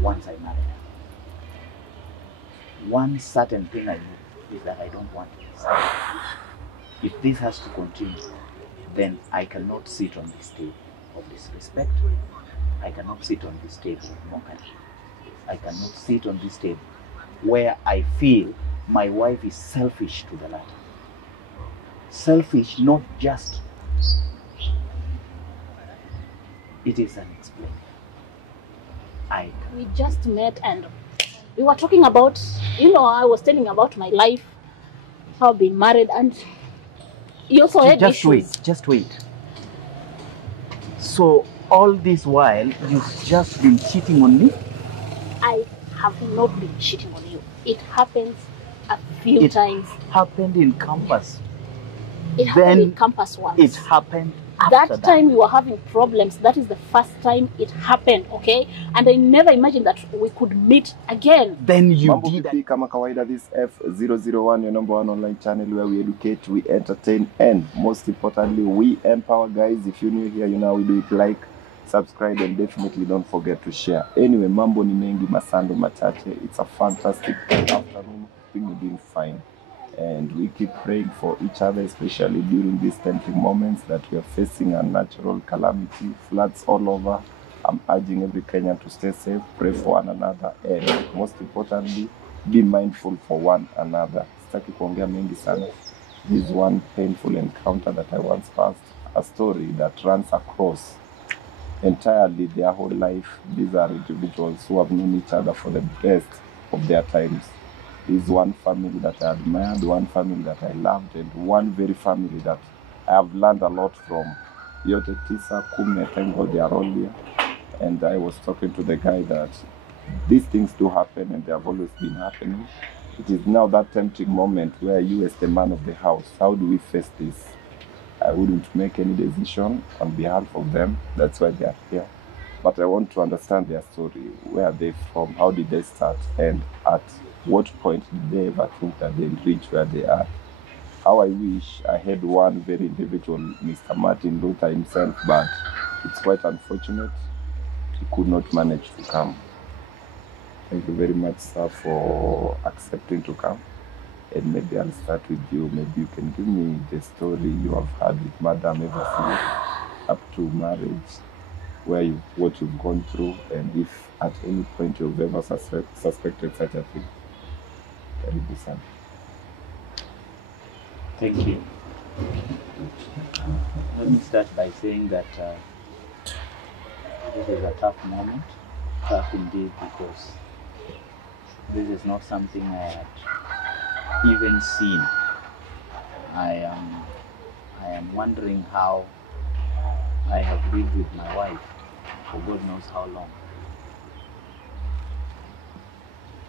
once I married her. One certain thing I know is that I don't want this. If this has to continue, then I cannot sit on this table of disrespect. I cannot sit on this table of mockery. I cannot sit on this table where I feel my wife is selfish to the latter. Selfish, not just. It is unexplained. We just met and we were talking about, I was telling about my life, how I've been married, and you also had issues. Just wait. So all this while, you've just been cheating on me? I have not been cheating on you. It happens a few times. It happened in campus. It happened in campus once. It happened after that time we were having problems. That is the first time it happened, okay? And I never imagined that we could meet again. Then you did that. Kama kawaida, this F001, your number one online channel where we educate, we entertain, and most importantly, we empower. Guys, if you're new here, you know we do it. Like, subscribe, and definitely don't forget to share. Anyway, mambo ni mengi, masando machache. It's a fantastic afternoon. I think we're doing fine. And we keep praying for each other, especially during these tempting moments that we are facing a natural calamity, floods all over. I'm urging every Kenyan to stay safe, pray for one another, and most importantly, be mindful for one another. Sitaki kuongea mengi sana. This is one painful encounter that I once passed, a story that runs across entirely their whole life. These are individuals who have known each other for the best of their times. This is one family that I admired, one family that I loved, and one very family that I have learned a lot from. Yote Tisa, Kume, thank God they are all here. And I was talking to the guy that these things do happen and they have always been happening. It is now that tempting moment where you as the man of the house, how do we face this? I wouldn't make any decision on behalf of them. That's why they are here. But I want to understand their story. Where are they from? How did they start? And at what point did they ever think that they'll reach where they are? How I wish I had one very individual, Mr. Martin Luther himself, but it's quite unfortunate he could not manage to come. Thank you very much, sir, for accepting to come. And maybe I'll start with you. Maybe you can give me the story you have had with Madam ever since up to marriage, what you've gone through, and if at any point you've ever suspected such a thing. Karibu sana. Thank you. Let me start by saying that this is a tough moment, tough indeed, because this is not something I had even seen. I am wondering how I have lived with my wife for God knows how long.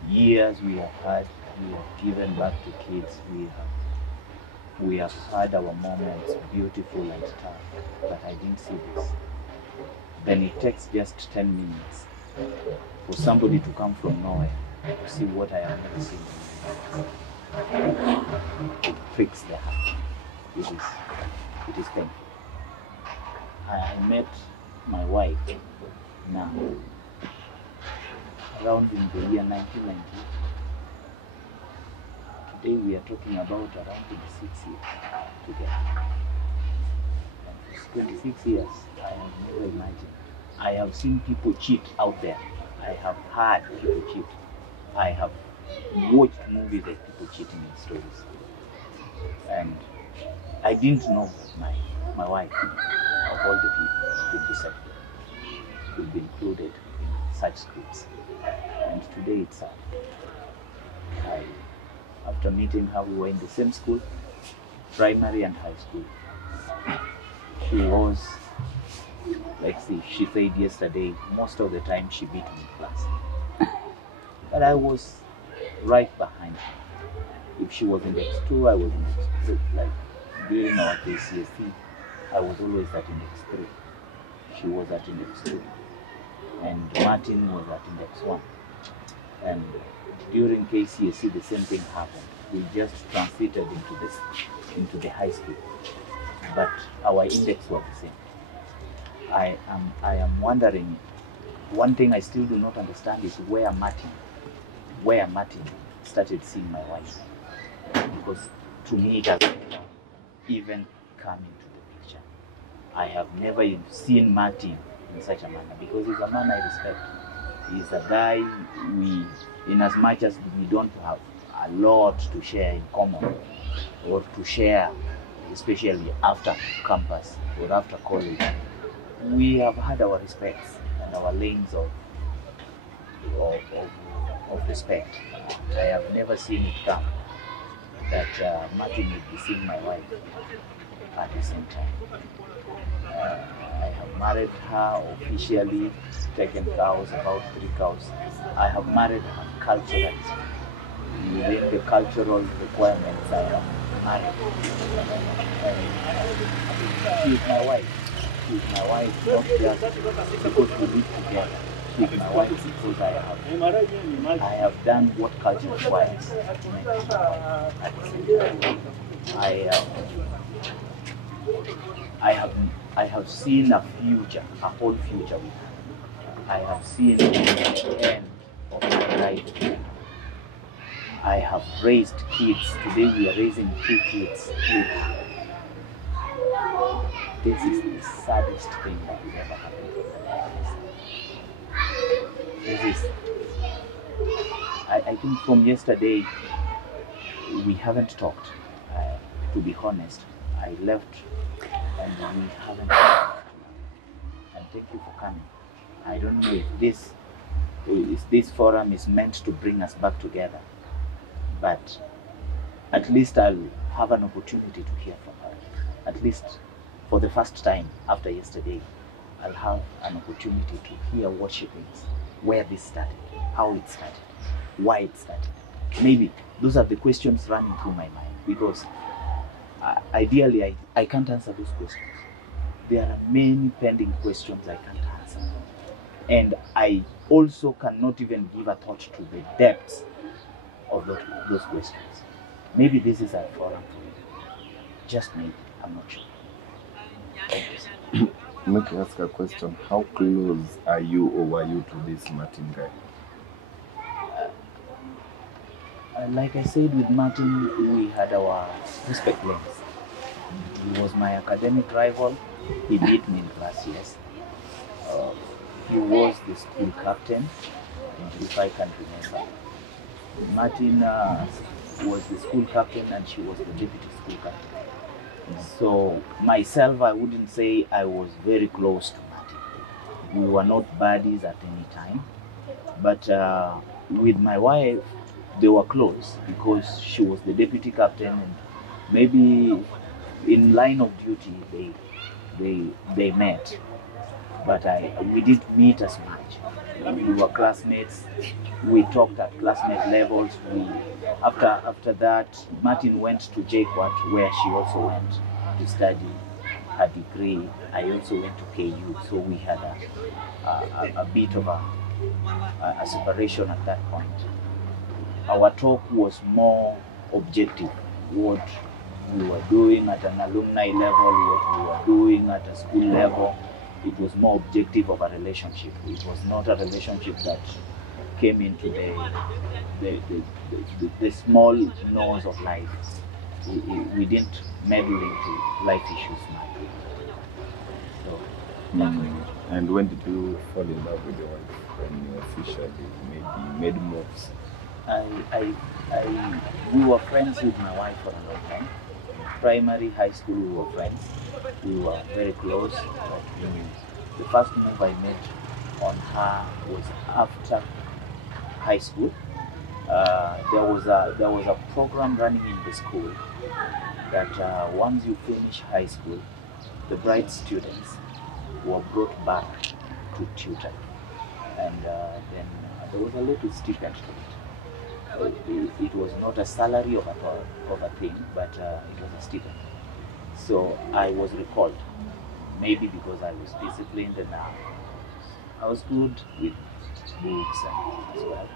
Years we have had, we have given back to kids, we have had our moments, beautiful and tough, but I didn't see this. Then it takes just 10 minutes for somebody to come from nowhere to see what I have never seen. It pricks the heart. It is painful. I met my wife now around in the year 1990. Today we are talking about around 26 years together. And for 26 years, I have never imagined. I have seen people cheat out there. I have heard people cheat. I have watched movies of people cheating in stories. And I didn't know that my wife, of all the people, would be selected, would be included in such scripts. And today it's sad. After meeting her, we were in the same school, primary and high school. She was, like she said yesterday, most of the time she beat me in class. But I was right behind her. If she was in index 2, I was in index 3. Like during our KCSE, I was always at index 3. She was at index 2. And Martin was at index 1. And during KCSE, the same thing happened. We just transited into the high school, but our index was the same. I am wondering one thing I still do not understand is where Martin started seeing my wife. Because to me, it has never even come into the picture. I have never even seen Martin in such a manner, because he's a man I respect. He's a guy in as much as we don't have a lot to share in common, or to share, especially after campus or after college, we have had our respects and our lanes of respect. I have never seen it come that Martin would be seeing my wife at the same time. I have married her officially, taken cows, about 3 cows. I have married her culturally. Within the cultural requirements, I have married. She is my wife. She is my wife not just because we live together. She is my wife because I have done what culture requires to make her my wife. At the same time, I have seen a future, a whole future with her. I have seen the end of my life. I have raised kids. Today we are raising 2 kids with her. This is the saddest thing that has ever happened to me. This is, I think from yesterday, we haven't talked. To be honest, I left and we haven't talked. And thank you for coming. I don't know if this forum is meant to bring us back together, but at least I'll have an opportunity to hear from her. At least for the first time after yesterday, I'll have an opportunity to hear what she thinks, where this started, how it started, why it started. Maybe those are the questions running through my mind, because ideally I can't answer those questions. There are many pending questions I can't answer. And I also cannot even give a thought to the depths of those questions. Maybe this is a forum for it. Just maybe, I'm not sure. Let me ask a question. How close are you or were you to this Martin guy? Like I said, with Martin, we had our respect lanes. He was my academic rival. He beat me in class, yes. He was the school captain, if I can remember. Martin was the school captain and she was the deputy school captain. So myself, I wouldn't say I was very close to Martin. We were not buddies at any time. But with my wife, they were close because she was the deputy captain, and maybe in line of duty they met. But we didn't meet as much. We were classmates. We talked at classmate levels. After that, Martin went to JKUAT, where she also went to study her degree. I also went to KU, so we had a bit of a separation at that point. Our talk was more objective. What we were doing at an alumni level, what we were doing at a school level. It was more objective of a relationship. It was not a relationship that came into the small nose of life. We didn't meddle into life issues now. So, And when did you fall in love with your wife? When you officially made moves? We were friends with my wife for a long time. Primary, high school, we were friends. We were very close. The first move I made on her was after high school. There was a program running in the school that once you finish high school, the bright students were brought back to tutor, and then there was a little stipend to it. It was not a salary of a thing, but it was a stipend. So I was recalled, maybe because I was disciplined and I was good with books and as well.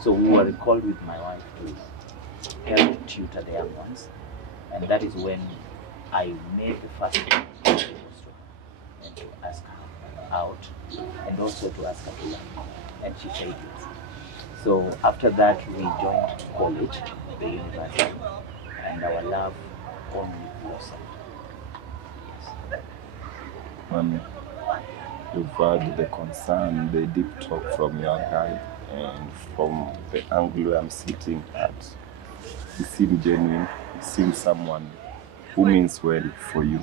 So we were recalled with my wife to help tutor the young ones, and that is when I made the first proposal and to ask her. out and also to ask her to learn more. And she said yes. So after that, we joined college, the university, and our love only blossomed. Yes. And you've heard the concern, the deep talk from your guy, and from the angle where I'm sitting at, he seemed genuine. He seems someone who means well for you.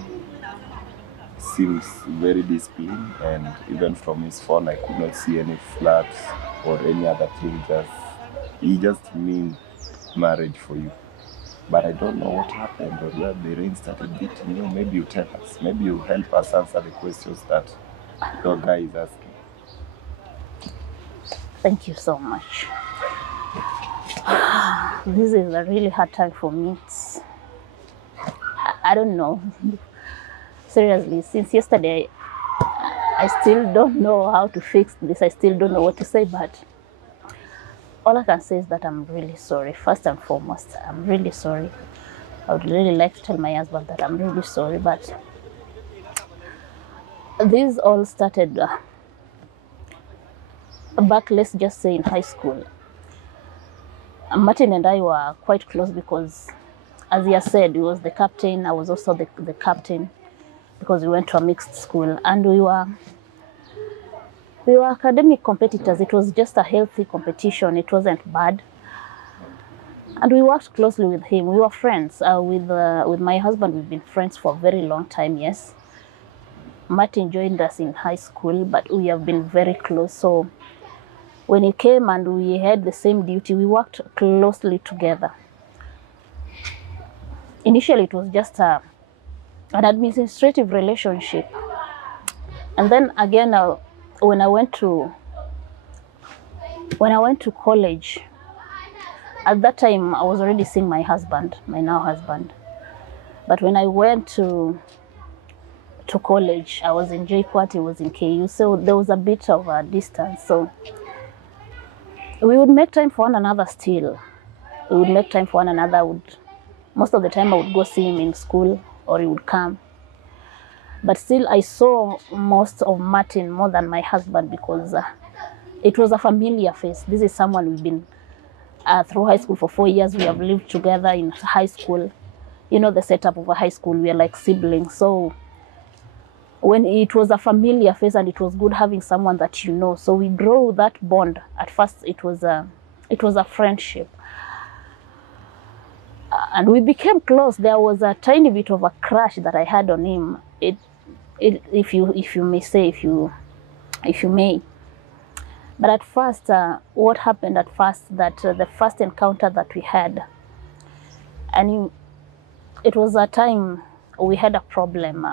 Seems very disciplined, and even from his phone I could not see any flirts or any other thing. He just mean marriage for you. But I don't know what happened or where the rain started beating you. Maybe you tell us. Maybe you help us answer the questions that your guy is asking. Thank you so much. This is a really hard time for me. I don't know. Seriously, since yesterday, I still don't know how to fix this. I still don't know what to say, but all I can say is that I'm really sorry. First and foremost, I'm really sorry. I would really like to tell my husband that I'm really sorry, but this all started back, let's just say, in high school. Martin and I were quite close because, as he has said, he was the captain. I was also the captain, because we went to a mixed school, and we were academic competitors. It was just a healthy competition. It wasn't bad, and we worked closely with him. We were friends. With my husband, we've been friends for a very long time. Yes, Martin joined us in high school, but we have been very close. So when he came and we had the same duty, we worked closely together. Initially, it was just an administrative relationship, and then again, when I went to college, at that time I was already seeing my husband, my now husband. But when I went to college, I was in JKUAT, he was in KU, so there was a bit of a distance. So we would make time for one another still. We would make time for one another. Most of the time I would go see him in school, or he would come. But still, I saw most of Martin more than my husband, because it was a familiar face. This is someone we've been through high school for 4 years. We have lived together in high school. You know the setup of a high school. We are like siblings. So when it was a familiar face, and it was good having someone that you know. So we grew that bond. At first, it was a friendship. And we became close. There was a tiny bit of a crush that I had on him. If you may. But at first, what happened at first, that the first encounter that we had, and it was a time we had a problem.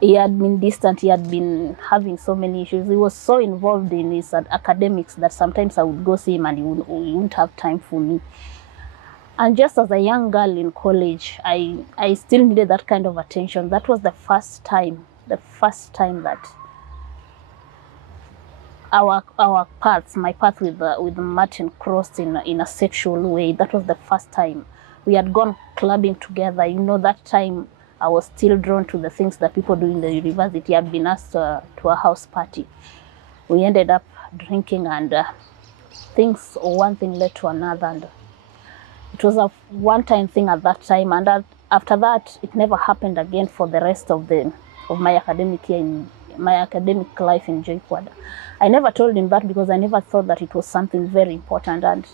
He had been distant. He had been having so many issues. He was so involved in his academics that sometimes I would go see him and he wouldn't have time for me. And just as a young girl in college, I still needed that kind of attention. That was the first time that our paths, my path with Martin, crossed in a sexual way. That was the first time. We had gone clubbing together. You know, that time I was still drawn to the things that people do in the university. I had been asked to a house party. We ended up drinking, and one thing led to another. And it was a one-time thing at that time, and after that, it never happened again for the rest of my academic year, in my academic life in JKUAT. I never told him that because I never thought that it was something very important. And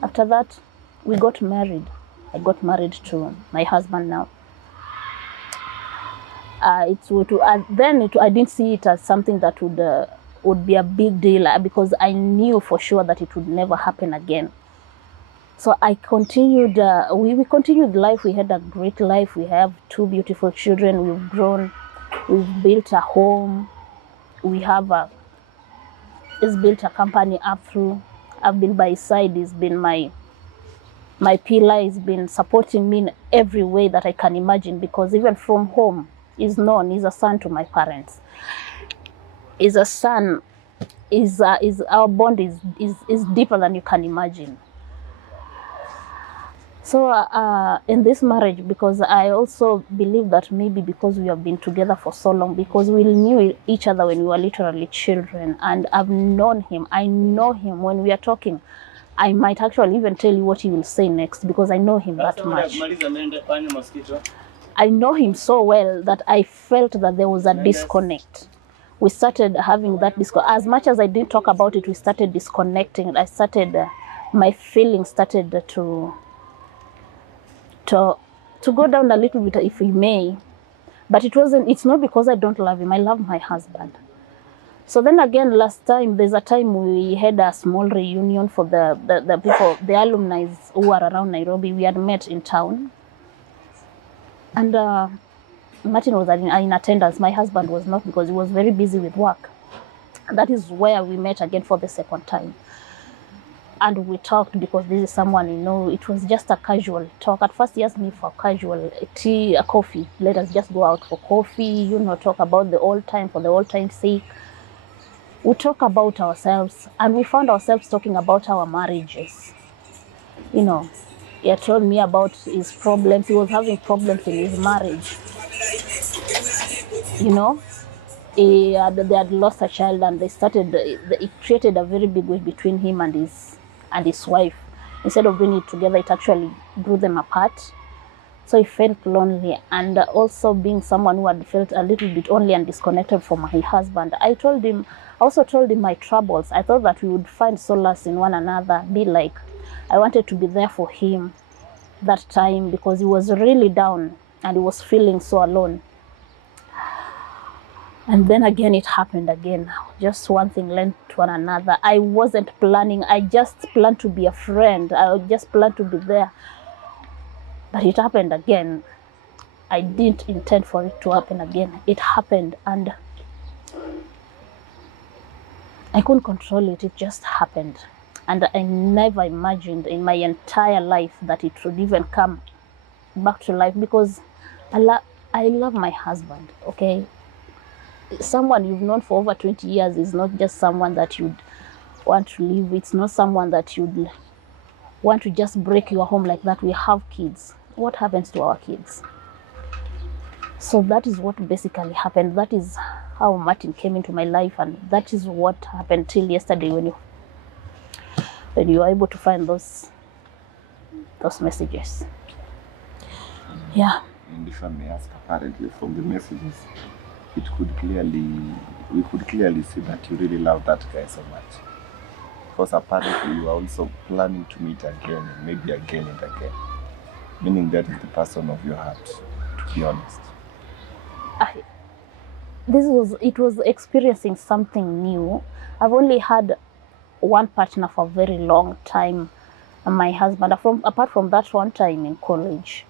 after that, we got married. I got married to my husband now. I didn't see it as something that would be a big deal, because I knew for sure that it would never happen again. So I continued, we continued life. We had a great life. We have 2 beautiful children. We've grown. We've built a home. He's built a company up through. I've been by his side. He's been my pillar. He's been supporting me in every way that I can imagine, because even from home, he's known. He's a son to my parents. He's a son. Our bond is deeper than you can imagine. So in this marriage, because I also believe that maybe because we have been together for so long, because we knew each other when we were literally children, and I've known him, I know him. When we are talking, I might actually even tell you what he will say next, because I know him that much. I know him so well that I felt that there was a disconnect. We started having that disconnect. As much as I didn't talk about it, we started disconnecting. I started, my feelings started to go down a little bit, if we may. But it's not because I don't love him. I love my husband. So then again, last time, there's a time we had a small reunion for the people, the alumni who are around Nairobi. We had met in town. And Martin was in attendance. My husband was not, because he was very busy with work. And that is where we met again for the second time. And we talked, because this is someone, you know, it was just a casual talk. At first, he asked me for casual tea, a coffee. Let us just go out for coffee, you know, talk about the old time, for the old time's sake. We talk about ourselves, and we found ourselves talking about our marriages. You know, he had told me about his problems. He was having problems in his marriage. You know, they had lost a child, and it created a very big wedge between him and his wife. Instead of bringing it together, it actually grew them apart. So he felt lonely, and also being someone who had felt a little bit lonely and disconnected from my husband. I also told him my troubles. I thought that we would find solace in one another, I wanted to be there for him that time, because he was really down and he was feeling so alone. And then again, it happened again. Just one thing led to one another. I wasn't planning. I just planned to be a friend. I just planned to be there. But it happened again. I didn't intend for it to happen again. It happened, and I couldn't control it. It just happened. And I never imagined in my entire life that it would even come back to life, because I love my husband, okay? Someone you've known for over 20 years is not just someone that you'd want to live. It's not someone that you'd want to just break your home like that. We have kids. What happens to our kids? So that is what basically happened. That is how Martin came into my life, and that is what happened till yesterday when you were able to find those messages. Yeah. And if I may ask, apparently from the messages, we could clearly see that you really love that guy so much. Because apparently you are also planning to meet again, and maybe again and again. Meaning that is the person of your heart, to be honest. It was experiencing something new. I've only had one partner for a very long time, my husband. Apart from that one time in college,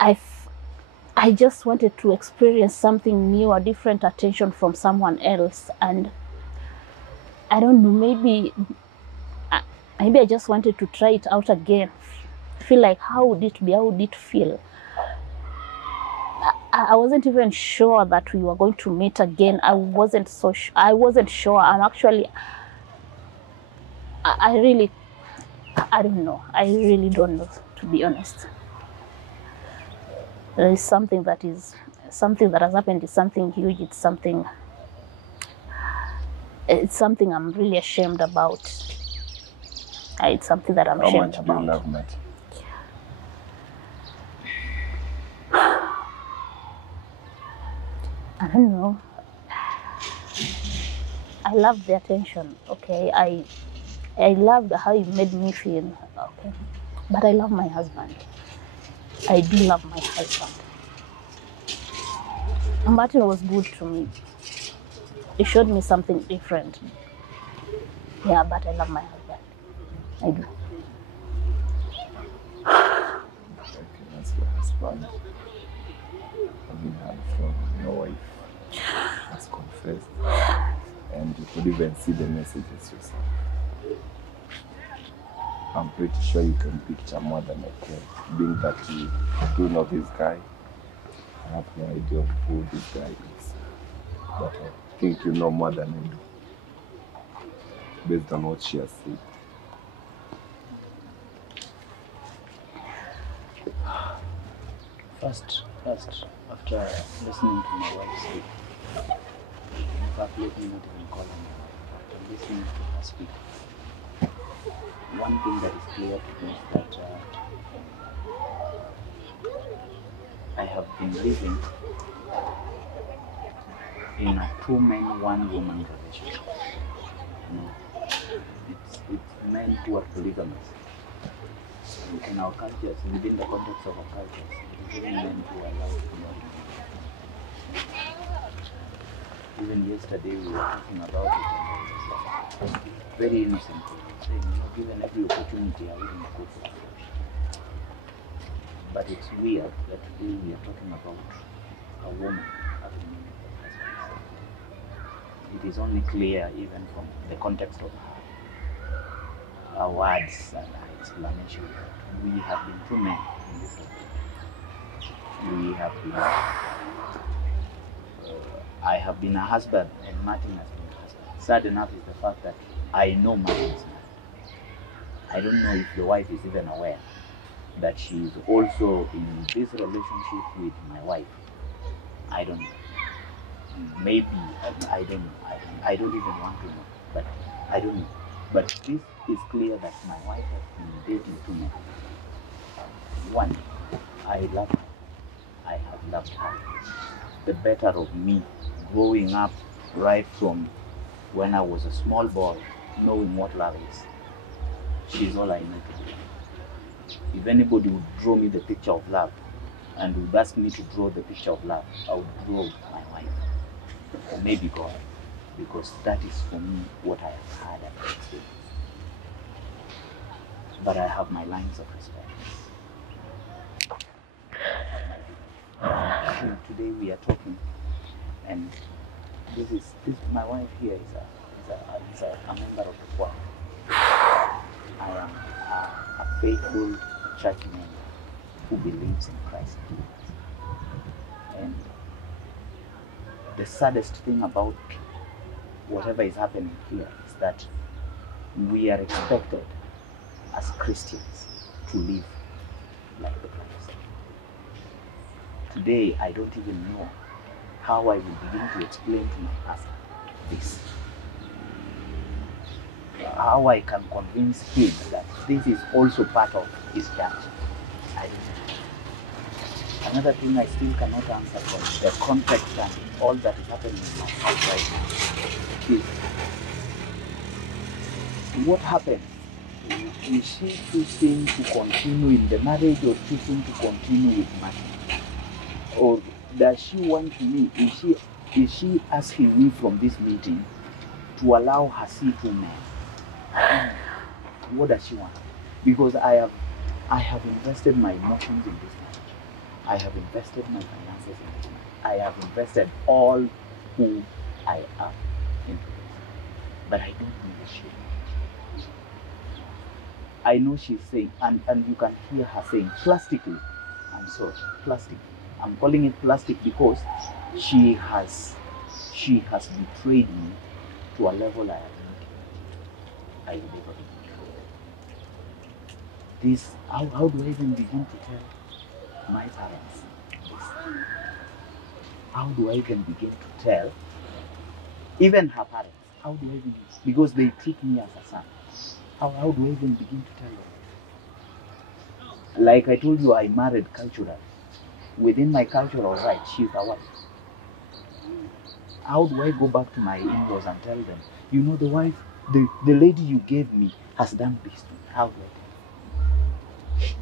I just wanted to experience something new, a different attention from someone else. And I don't know, maybe I just wanted to try it out again. Feel like, how would it be? How would it feel? I wasn't even sure that we were going to meet again. I wasn't sure. I'm actually, I don't know. I really don't know, to be honest. There is something that has happened. It's something huge. It's something I'm really ashamed about. It's something that I'm ashamed about. How much do you love Matt? I don't know. I love the attention, okay? I loved how you made me feel, okay? But I love my husband. I do love my husband. Martin was good to me. He showed me something different. Yeah, but I love my husband. I do. That's your husband. Have you heard from your wife? Has confessed. And you could even see the messages yourself. I'm pretty sure you can picture more than I can. Being that you do know this guy, I have no idea of who this guy is. But I think you know more than I do, based on what she has said. First, after listening to my wife speak, in fact, let me not even call her my wife. After listening to her speak, one thing that is clear to me is that I have been living in a two-man, one-woman relationship. You know, it's men who are polygamous. In our cultures, within the context of our cultures, it is only men who are allowed to marry. Even yesterday we were talking about it, and very innocent, saying, given every opportunity, I wouldn't go for it. But it's weird that today we are talking about a woman having many husbands. It is only clear even from the context of her words and her explanation that we have been two men in this relationship. We have been, I have been a husband and Martin has been a husband. Sad enough is the fact that I know Martin is married. I don't know if the wife is even aware that she is also in this relationship with my wife. I don't know. Maybe, I don't know. I don't even want to know, but I don't know. But this is clear that my wife has been dating two men. One, I love her. I have loved her. The better of me, growing up right from when I was a small boy, knowing what love is. She's all I know to do. If anybody would draw me the picture of love and would ask me to draw the picture of love, I would draw my wife. Or maybe God, because that is for me what I have had and experienced. But I have my lines of respect. Today we are talking, and my wife here is a member of the choir. I am a faithful church member who believes in Christ Jesus. And the saddest thing about whatever is happening here is that we are expected as Christians to live like the Christ. Today, I don't even know how I will begin to explain to my pastor this. How I can convince him that this is also part of his church. I don't know. Another thing I still cannot answer from the context and all that is happening in my house right now is what happens. Is she choosing to continue in the marriage or choosing to continue with Martin? Or does she want me, is she asking me from this meeting to allow her see two men? I don't know. What does she want? Because I have invested my emotions in this marriage. I have invested my finances in this marriage. I have invested all who I am into this. But I don't know the shape. I know she's saying, and you can hear her saying, plastically, I'm sorry, plastic. I'm calling it plastic because she has betrayed me to a level I will never be betrayed. This, how do I even begin to tell my parents this? How do I even begin to tell even her parents? How do I even, because they treat me as a son. How do I even begin to tell them? Like I told you, I married culturally. Within my cultural right, she's a wife. How do I go back to my in-laws and tell them, you know, the wife, the lady you gave me has done this to me? How do I tell them?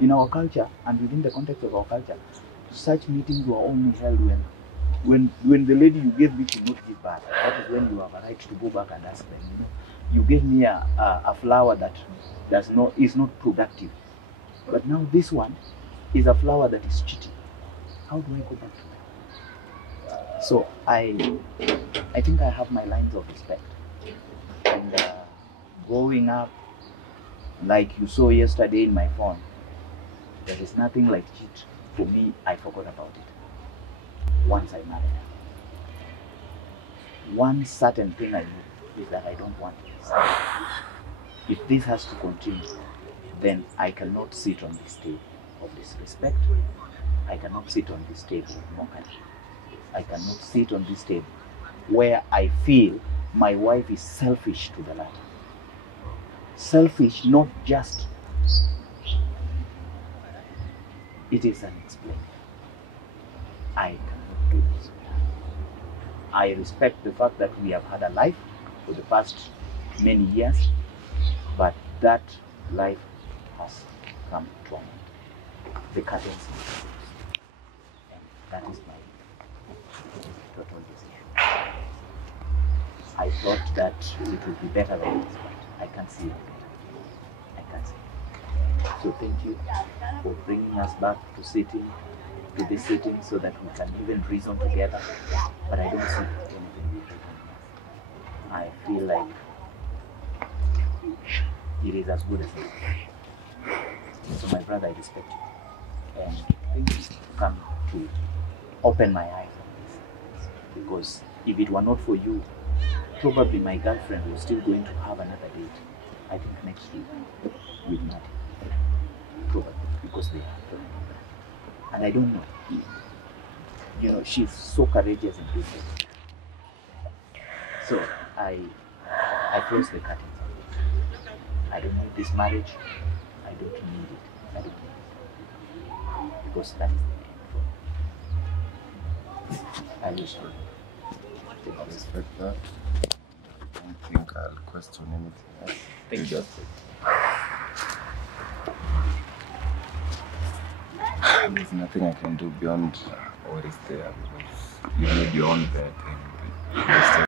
In our culture, and within the context of our culture, such meetings were only held when the lady you gave me could not give back. That is when you have a right to go back and ask them, you know, you gave me a flower that is not productive. But now this one is a flower that is cheating. How do I go back to that? So I think I have my lines of respect. And growing up, like you saw yesterday in my phone, there is nothing like cheat. For me, I forgot about it once I married her. One certain thing I know is that I don't want this. If this has to continue, then I cannot sit on this table of disrespect. I cannot sit on this table with mockery. I cannot sit on this table where I feel my wife is selfish to the latter. Selfish, not just. It is unexplained. I cannot do this. I respect the fact that we have had a life for the past many years, but that life has come to an end. The curtains are closed. And that is my total decision. I thought that it would be better than this, but I can't see it. I can't see it. So thank you for bringing us back to this sitting so that we can even reason together. But I don't see anything we reason. I feel like it is as good as it. So my brother, I respect you. And thank you for coming to open my eyes on this. Because if it were not for you, probably my girlfriend was still going to have another date. I think next week with Maddie. Probably, because they are. And I don't know. You know, she's so courageous and beautiful. So I close the curtains. I don't need this marriage. I don't need it. I don't need it. Because that is the end for me. I wish you. I respect that. I don't think I'll question anything else. Thank you. There's nothing I can do beyond what is there because you made your own bed and